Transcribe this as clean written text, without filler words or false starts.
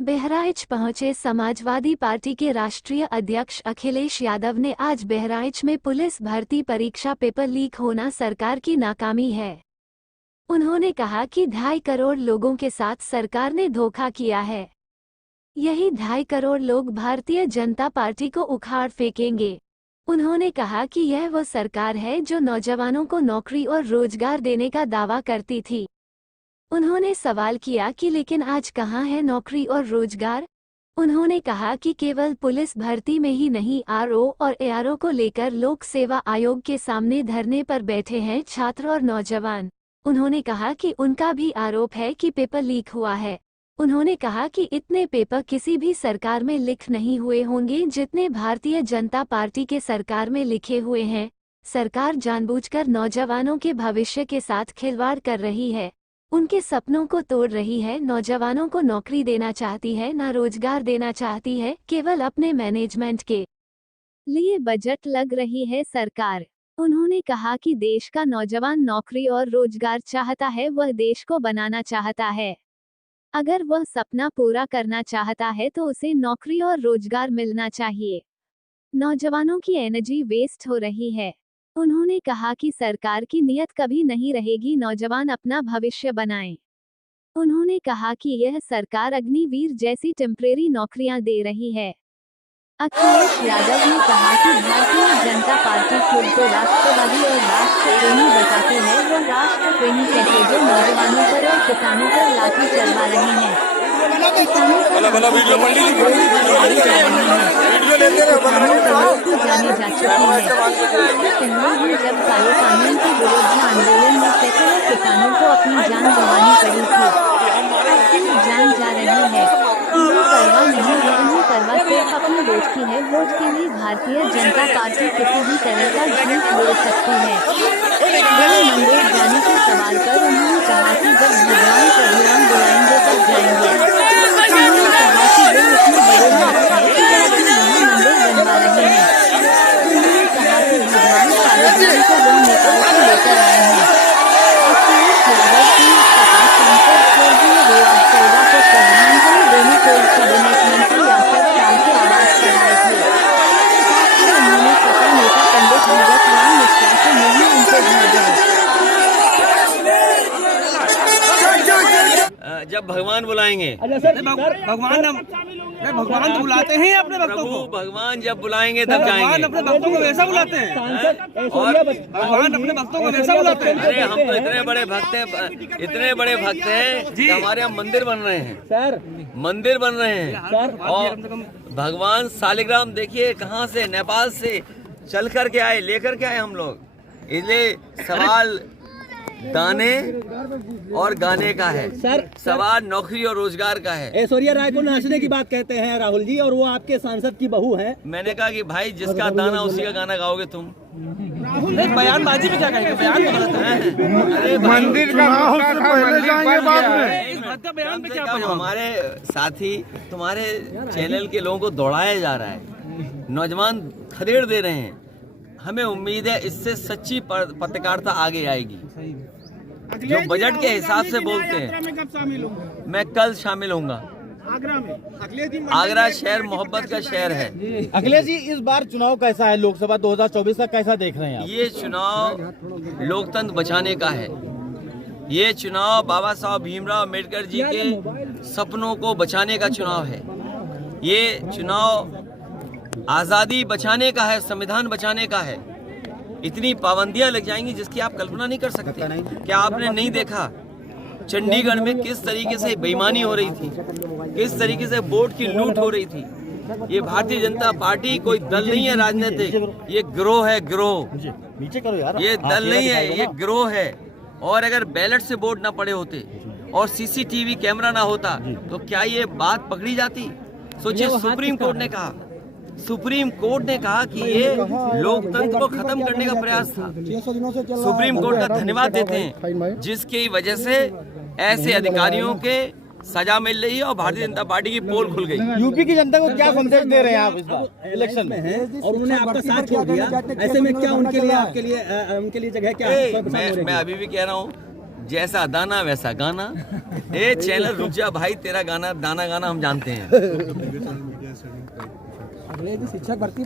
बहराइच पहुंचे समाजवादी पार्टी के राष्ट्रीय अध्यक्ष अखिलेश यादव ने आज बहराइच में पुलिस भर्ती परीक्षा पेपर लीक होना सरकार की नाकामी है। उन्होंने कहा कि 2.5 करोड़ लोगों के साथ सरकार ने धोखा किया है। यही 2.5 करोड़ लोग भारतीय जनता पार्टी को उखाड़ फेंकेंगे। उन्होंने कहा कि यह वो सरकार है जो नौजवानों को नौकरी और रोजगार देने का दावा करती थी। उन्होंने सवाल किया कि लेकिन आज कहाँ है नौकरी और रोजगार? उन्होंने कहा कि केवल पुलिस भर्ती में ही नहीं, आरओ और एआरओ को लेकर लोक सेवा आयोग के सामने धरने पर बैठे हैं छात्र और नौजवान। उन्होंने कहा कि उनका भी आरोप है कि पेपर लीक हुआ है। उन्होंने कहा कि इतने पेपर किसी भी सरकार में लीक नहीं हुए होंगे जितने भारतीय जनता पार्टी के सरकार में लिखे हुए हैं। सरकार जानबूझकर नौजवानों के भविष्य के साथ खिलवाड़ कर रही है, उनके सपनों को तोड़ रही है। नौजवानों को नौकरी देना चाहती है, ना रोजगार देना चाहती है। केवल अपने मैनेजमेंट के लिए बजट लग रही है सरकार। उन्होंने कहा कि देश का नौजवान नौकरी और रोजगार चाहता है, वह देश को बनाना चाहता है। अगर वह सपना पूरा करना चाहता है तो उसे नौकरी और रोजगार मिलना चाहिए। नौजवानों की एनर्जी वेस्ट हो रही है। उन्होंने कहा कि सरकार की नीयत कभी नहीं रहेगी नौजवान अपना भविष्य बनाएं। उन्होंने कहा कि यह सरकार अग्निवीर जैसी टेम्परेरी नौकरियां दे रही है। अखिलेश यादव ने कहा कि भारतीय जनता पार्टी खुद को राष्ट्रवादी और राष्ट्र प्रेमी बताती है। वह राष्ट्र प्रेमी कैसे जो नौजवानों पर और किसानों पर लाठी चलवा रहे हैं। किसानों पर जानी जा चुकी है। इससे पहले भी जब काले कानून के विरोध आंदोलन में सैकड़ों किसानों को अपनी जान गंवानी पड़ी थी, अब फिर जान जा रही है। उन्हें परवाह नहीं है, उन्हें परवाह सिर्फ अपने वोट की है। वोट के लिए भारतीय जनता पार्टी किसी भी तरह का झूठ बोल सकती है। राम मंदिर जाने के सवाल पर उन्होंने कहा कि जब भगवान कबीराम बुलाएंगे तब जाएंगे। उन्होंने कहा कि वे इतने बड़े भक्त हैं कि वे अपने राम मंदिर बनवा रहे हैं। उन्होंने कहा कि भगवान कालीराम को वह नेपाल से लेकर आए हैं। अखिलेश यादव की सपा सांसद स्वर्गीय रेवाब चौड़ा को श्रद्धांजलि देने पूर्व कैबिनेट मंत्री यासर शाह के आवास पर आए थे। साथ ही उन्होंने सपा नेता पंडित भगत राम मिश्रा से मिलने उनसे भेजा। जब भगवान बुलाएंगे। भगवान तो बुलाते हैं अपने भक्तों को। भगवान जब बुलाएंगे तब जाएंगे। भगवान अपने भक्तों को वैसा बुलाते हैं। और भगवान अपने भक्तों को वैसा बुलाते हैं। अरे हम तो इतने बड़े भक्त हैं कि हमारे यहाँ मंदिर बन रहे हैं सर, मंदिर बन रहे हैं। और भगवान शालिग्राम देखिए कहाँ से, नेपाल से चल कर के आए, लेकर के आए हम लोग। इसलिए सवाल दाने और गाने का है सर, सवाल नौकरी और रोजगार का है। ऐश्वर्या राय को नाचने की बात कहते हैं राहुल जी, और वो आपके सांसद की बहू है। मैंने कहा कि भाई जिसका दाना उसी का गाना गाओगे तुम। बयानबाजी में क्या कहेंगे? अरे मंदिर का पहले जाएंगे बाद में। बयान पे क्या हमारे साथी तुम्हारे चैनल के लोगों को दौड़ाया जा रहा है, नौजवान खदेड़ दे रहे हैं। हमें उम्मीद है इससे सच्ची पत्रकारिता आगे आएगी। जो बजट के हिसाब से बोलते हैं। मैं कल शामिल होऊंगा आगरा में। आगरा शहर मोहब्बत का शहर है। अखिलेश जी, इस बार चुनाव कैसा है? लोकसभा 2024 का कैसा देख रहे हैं आप? ये चुनाव लोकतंत्र बचाने का है। ये चुनाव बाबा साहब भीमराव अम्बेडकर जी के सपनों को बचाने का चुनाव है। ये चुनाव आजादी बचाने का है, संविधान बचाने का है। इतनी पाबंदियां लग जाएंगी जिसकी आप कल्पना नहीं कर सकते। क्या आपने नहीं देखा चंडीगढ़ में किस तरीके से बेईमानी हो रही थी, किस तरीके से वोट की लूट हो रही थी? ये भारतीय जनता पार्टी कोई दल नहीं है राजनीतिक, ये गिरोह है, गिरोह। ये दल नहीं है, ये गिरोह है। और अगर बैलेट से वोट ना पड़े होते और सीसीटीवी कैमरा ना होता तो क्या ये बात पकड़ी जाती? सोचिए, सुप्रीम कोर्ट ने कहा कि ये लोकतंत्र को खत्म करने का प्रयास था। सुप्रीम कोर्ट का धन्यवाद देते हैं जिसकी वजह से ऐसे अधिकारियों के सजा मिल रही है और भारतीय जनता पार्टी की पोल खुल गई। यूपी की जनता को क्या संदेश दे रहे हैं आप इस बार इलेक्शन में हैं और उन्होंने आपका साथ छोड़ दिया, ऐसे में क्या उनके लिए आपके लिए उनके लिए जगह क्या है? मैं अभी भी कह रहा हूँ, जैसा दाना वैसा गाना। ए चैनल रुक जा भाई, तेरा गाना दाना गाना हम जानते हैं। शिक्षक भर्ती